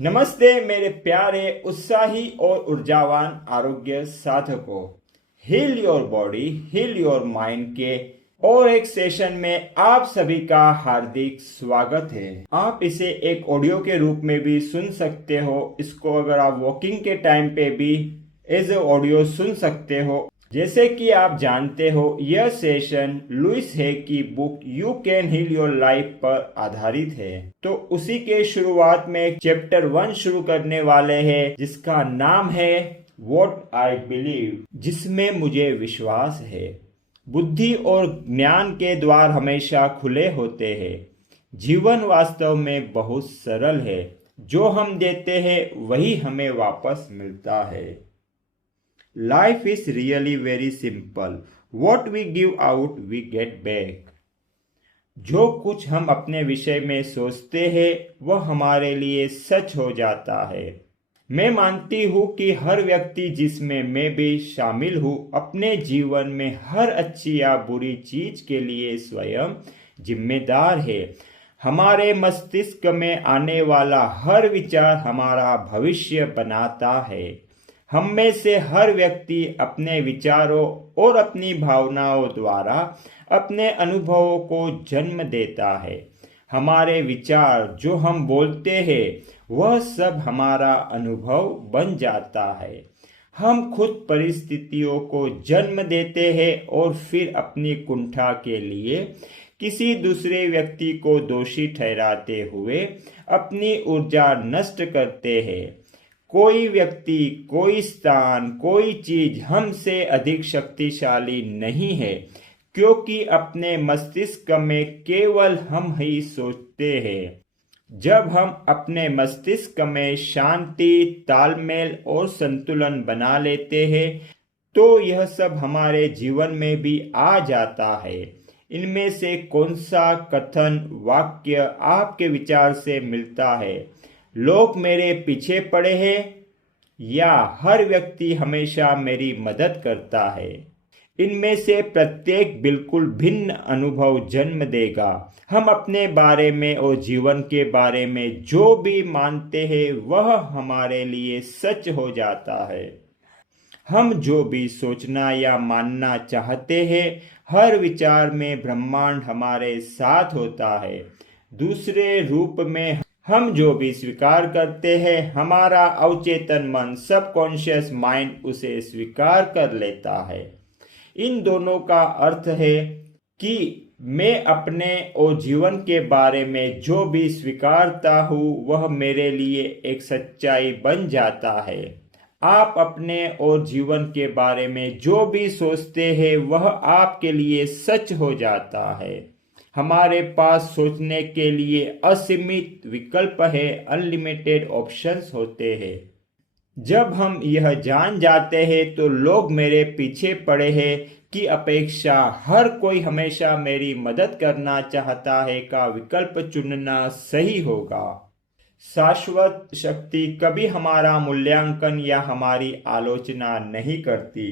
नमस्ते मेरे प्यारे उत्साही और ऊर्जावान आरोग्य साधकों। Heal your body heal your mind के और एक सेशन में आप सभी का हार्दिक स्वागत है। आप इसे एक ऑडियो के रूप में भी सुन सकते हो। इसको अगर आप वॉकिंग के टाइम पे भी एज ए ऑडियो सुन सकते हो। जैसे कि आप जानते हो, यह सेशन लुइस है की book you can heal your life पर आधारित है। तो उसी के शुरुआत में चैप्टर 1 शुरू करने वाले हैं, जिसका नाम है व्हाट आई बिलीव, जिसमें मुझे विश्वास है। बुद्धि और ज्ञान के द्वार हमेशा खुले होते हैं। जीवन वास्तव में बहुत सरल है। जो हम देते हैं वही हमें वापस मिलता है। Life is really very simple. What we give out, we get back. जो कुछ हम अपने विषय में सोचते हैं वह हमारे लिए सच हो जाता है। मैं मानती हूँ कि हर व्यक्ति, जिसमें मैं भी शामिल हूँ, अपने जीवन में हर अच्छी या बुरी चीज के लिए स्वयं जिम्मेदार है। हमारे मस्तिष्क में आने वाला हर विचार हमारा भविष्य बनाता है। हम में से हर व्यक्ति अपने विचारों और अपनी भावनाओं द्वारा अपने अनुभवों को जन्म देता है। हमारे विचार जो हम बोलते हैं वह सब हमारा अनुभव बन जाता है। हम खुद परिस्थितियों को जन्म देते हैं और फिर अपनी कुंठा के लिए किसी दूसरे व्यक्ति को दोषी ठहराते हुए अपनी ऊर्जा नष्ट करते हैं। कोई व्यक्ति, कोई स्थान, कोई चीज हमसे अधिक शक्तिशाली नहीं है, क्योंकि अपने मस्तिष्क में केवल हम ही सोचते हैं। जब हम अपने मस्तिष्क में शांति, तालमेल और संतुलन बना लेते हैं तो यह सब हमारे जीवन में भी आ जाता है। इनमें से कौन सा कथन, वाक्य आपके विचार से मिलता है? लोग मेरे पीछे पड़े हैं या हर व्यक्ति हमेशा मेरी मदद करता है? इनमें से प्रत्येक बिल्कुल भिन्न अनुभव जन्म देगा। हम अपने बारे में और जीवन के बारे में जो भी मानते हैं वह हमारे लिए सच हो जाता है। हम जो भी सोचना या मानना चाहते हैं, हर विचार में ब्रह्मांड हमारे साथ होता है। दूसरे रूप में हम जो भी स्वीकार करते हैं, हमारा अवचेतन मन, सबकॉन्शियस माइंड उसे स्वीकार कर लेता है। इन दोनों का अर्थ है कि मैं अपने और जीवन के बारे में जो भी स्वीकारता हूँ वह मेरे लिए एक सच्चाई बन जाता है। आप अपने और जीवन के बारे में जो भी सोचते हैं वह आपके लिए सच हो जाता है। हमारे पास सोचने के लिए असीमित विकल्प है, अनलिमिटेड ऑप्शंस होते हैं। जब हम यह जान जाते हैं तो लोग मेरे पीछे पड़े हैं की अपेक्षा हर कोई हमेशा मेरी मदद करना चाहता है का विकल्प चुनना सही होगा। शाश्वत शक्ति कभी हमारा मूल्यांकन या हमारी आलोचना नहीं करती।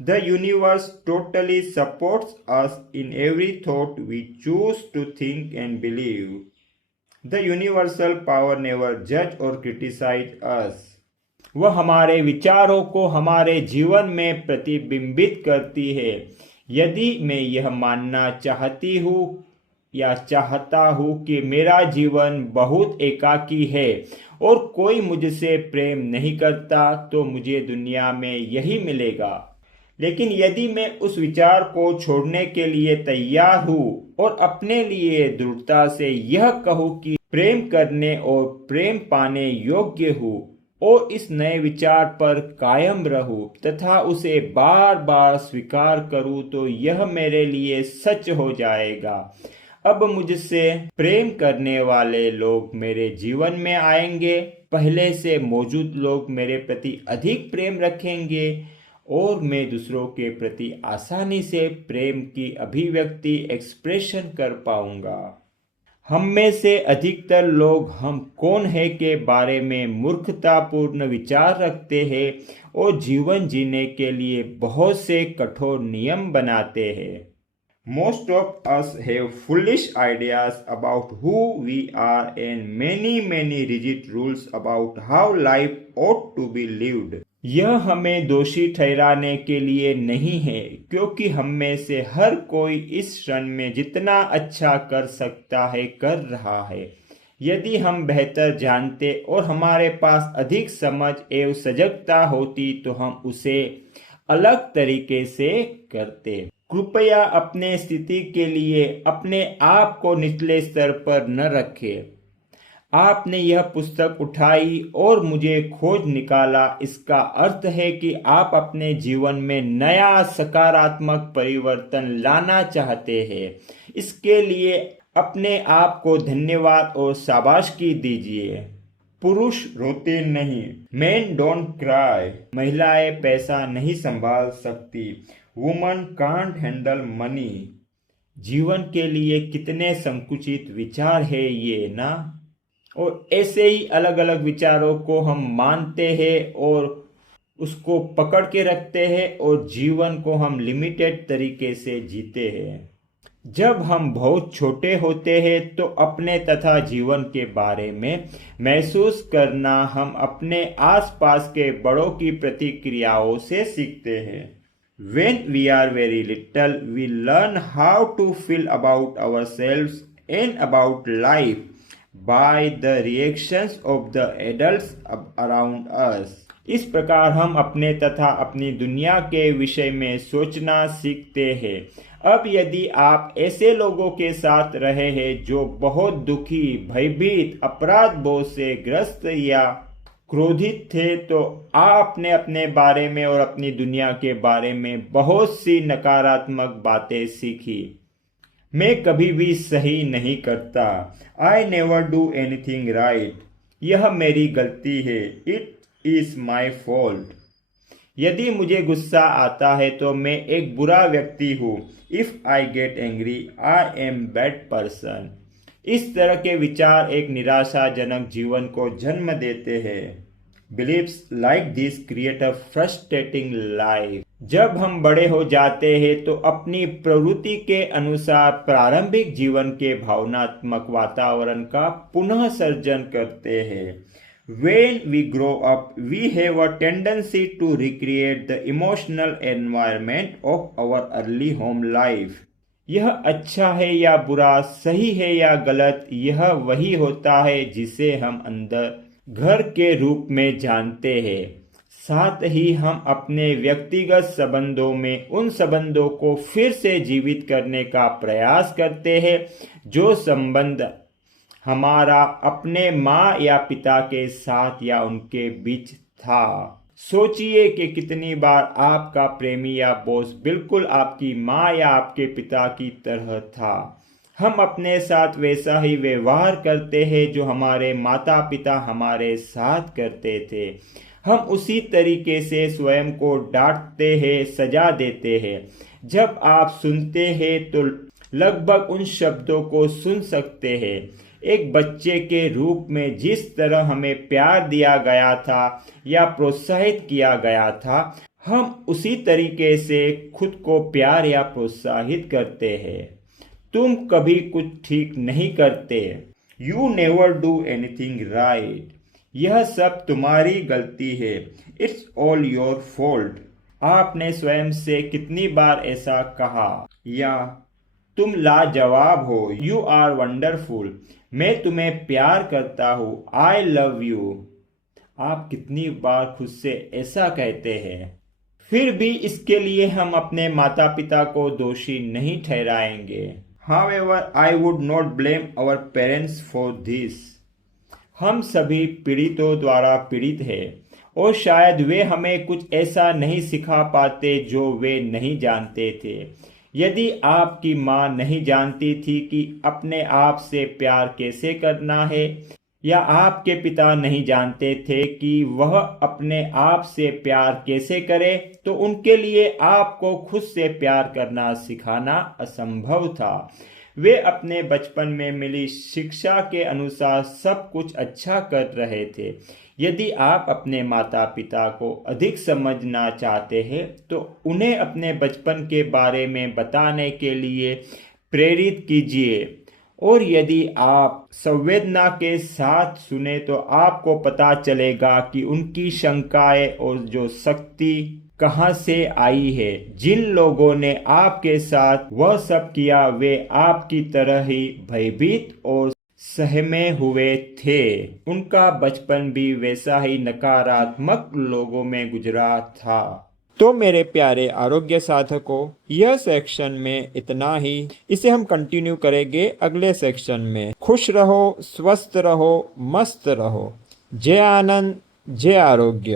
The universe totally supports us in every thought we choose to think and believe. The universal power never judge or criticize us. वह हमारे विचारों को हमारे जीवन में प्रतिबिंबित करती है। यदि मैं यह मानना चाहती हूँ या चाहता हूँ कि मेरा जीवन बहुत एकाकी है और कोई मुझसे प्रेम नहीं करता, तो मुझे दुनिया में यही मिलेगा। लेकिन यदि मैं उस विचार को छोड़ने के लिए तैयार हूँ और अपने लिए दृढ़ता से यह कहूँ कि प्रेम करने और प्रेम पाने योग्य हूँ और इस नए विचार पर कायम रहूं तथा उसे बार बार स्वीकार करूं, तो यह मेरे लिए सच हो जाएगा। अब मुझसे प्रेम करने वाले लोग मेरे जीवन में आएंगे। पहले से मौजूद लोग मेरे प्रति अधिक प्रेम रखेंगे और मैं दूसरों के प्रति आसानी से प्रेम की अभिव्यक्ति एक्सप्रेशन कर पाऊंगा। हम में से अधिकतर लोग हम कौन है के बारे में मूर्खतापूर्ण विचार रखते हैं और जीवन जीने के लिए बहुत से कठोर नियम बनाते हैं। Most of us have foolish ideas about who we are and many rigid rules about how life ought to be lived. यह हमें दोषी ठहराने के लिए नहीं है, क्योंकि हम में से हर कोई इस क्षण में जितना अच्छा कर सकता है कर रहा है। यदि हम बेहतर जानते और हमारे पास अधिक समझ एवं सजगता होती तो हम उसे अलग तरीके से करते। कृपया अपने स्थिति के लिए अपने आप को निचले स्तर पर न रखें। आपने यह पुस्तक उठाई और मुझे खोज निकाला, इसका अर्थ है कि आप अपने जीवन में नया सकारात्मक परिवर्तन लाना चाहते हैं। इसके लिए अपने आप को धन्यवाद और शाबाशी दीजिए। पुरुष रोते नहीं, मेन डोंट क्राई। महिलाएं पैसा नहीं संभाल सकती, वुमन कांट हैंडल मनी। जीवन के लिए कितने संकुचित विचार है ये ना। और ऐसे ही अलग अलग विचारों को हम मानते हैं और उसको पकड़ के रखते हैं और जीवन को हम लिमिटेड तरीके से जीते हैं। जब हम बहुत छोटे होते हैं तो अपने तथा जीवन के बारे में महसूस करना हम अपने आसपास के बड़ों की प्रतिक्रियाओं से सीखते हैं। When we are very little, we learn how to feel about ourselves and about life by the reactions of the adults around us. इस प्रकार हम अपने तथा अपनी दुनिया के विषय में सोचना सीखते हैं। अब यदि आप ऐसे लोगों के साथ रहे हैं जो बहुत दुखी, भयभीत, अपराध बोध से ग्रस्त या क्रोधित थे, तो आपने अपने बारे में और अपनी दुनिया के बारे में बहुत सी नकारात्मक बातें सीखी। मैं कभी भी सही नहीं करता, I never do anything right. यह मेरी गलती है, इट इज माई फॉल्ट। यदि मुझे गुस्सा आता है तो मैं एक बुरा व्यक्ति हूँ। If I get angry, I am bad person. इस तरह के विचार एक निराशाजनक जीवन को जन्म देते हैं। Beliefs like this create a frustrating life. जब हम बड़े हो जाते हैं तो अपनी प्रवृत्ति के अनुसार प्रारंभिक जीवन के भावनात्मक वातावरण का पुनः सर्जन करते हैं। When we grow up, we have a tendency to recreate the emotional environment of our early home life. यह अच्छा है या बुरा, सही है या गलत, यह वही होता है जिसे हम अंदर घर के रूप में जानते हैं। साथ ही हम अपने व्यक्तिगत संबंधों में उन संबंधों को फिर से जीवित करने का प्रयास करते हैं जो संबंध हमारा अपने माँ या पिता के साथ या उनके बीच था। सोचिए कि कितनी बार आपका प्रेमी या बॉस बिल्कुल आपकी माँ या आपके पिता की तरह था। हम अपने साथ वैसा ही व्यवहार करते हैं जो हमारे माता पिता हमारे साथ करते थे। हम उसी तरीके से स्वयं को डांटते हैं, सजा देते हैं। जब आप सुनते हैं तो लगभग उन शब्दों को सुन सकते हैं। एक बच्चे के रूप में जिस तरह हमें प्यार दिया गया था या प्रोत्साहित किया गया था, हम उसी तरीके से खुद को प्यार या प्रोत्साहित करते हैं। तुम कभी कुछ ठीक नहीं करते, you never do anything right. यह सब तुम्हारी गलती है, इट्स ऑल योर फॉल्ट। आपने स्वयं से कितनी बार ऐसा कहा? या तुम लाजवाब हो, यू आर वंडरफुल। मैं तुम्हें प्यार करता हूँ, आई लव यू। आप कितनी बार खुद से ऐसा कहते हैं? फिर भी इसके लिए हम अपने माता पिता को दोषी नहीं ठहराएंगे। However, I would not blame our parents for this. हम सभी पीड़ितों द्वारा पीड़ित हैं और शायद वे हमें कुछ ऐसा नहीं सिखा पाते जो वे नहीं जानते थे। यदि आपकी माँ नहीं जानती थी कि अपने आप से प्यार कैसे करना है, या आपके पिता नहीं जानते थे कि वह अपने आप से प्यार कैसे करे, तो उनके लिए आपको खुद से प्यार करना सिखाना असंभव था। वे अपने बचपन में मिली शिक्षा के अनुसार सब कुछ अच्छा कर रहे थे। यदि आप अपने माता पिता को अधिक समझना चाहते हैं तो उन्हें अपने बचपन के बारे में बताने के लिए प्रेरित कीजिए। और यदि आप संवेदना के साथ सुने तो आपको पता चलेगा कि उनकी शंकाएं और जो शक्ति कहाँ से आई है। जिन लोगों ने आपके साथ वह सब किया वे आपकी तरह ही भयभीत और सहमे हुए थे। उनका बचपन भी वैसा ही नकारात्मक लोगों में गुजरा था। तो मेरे प्यारे आरोग्य साधकों, यह सेक्शन में इतना ही। इसे हम कंटिन्यू करेंगे अगले सेक्शन में। खुश रहो, स्वस्थ रहो, मस्त रहो। जय आनंद, जय आरोग्य।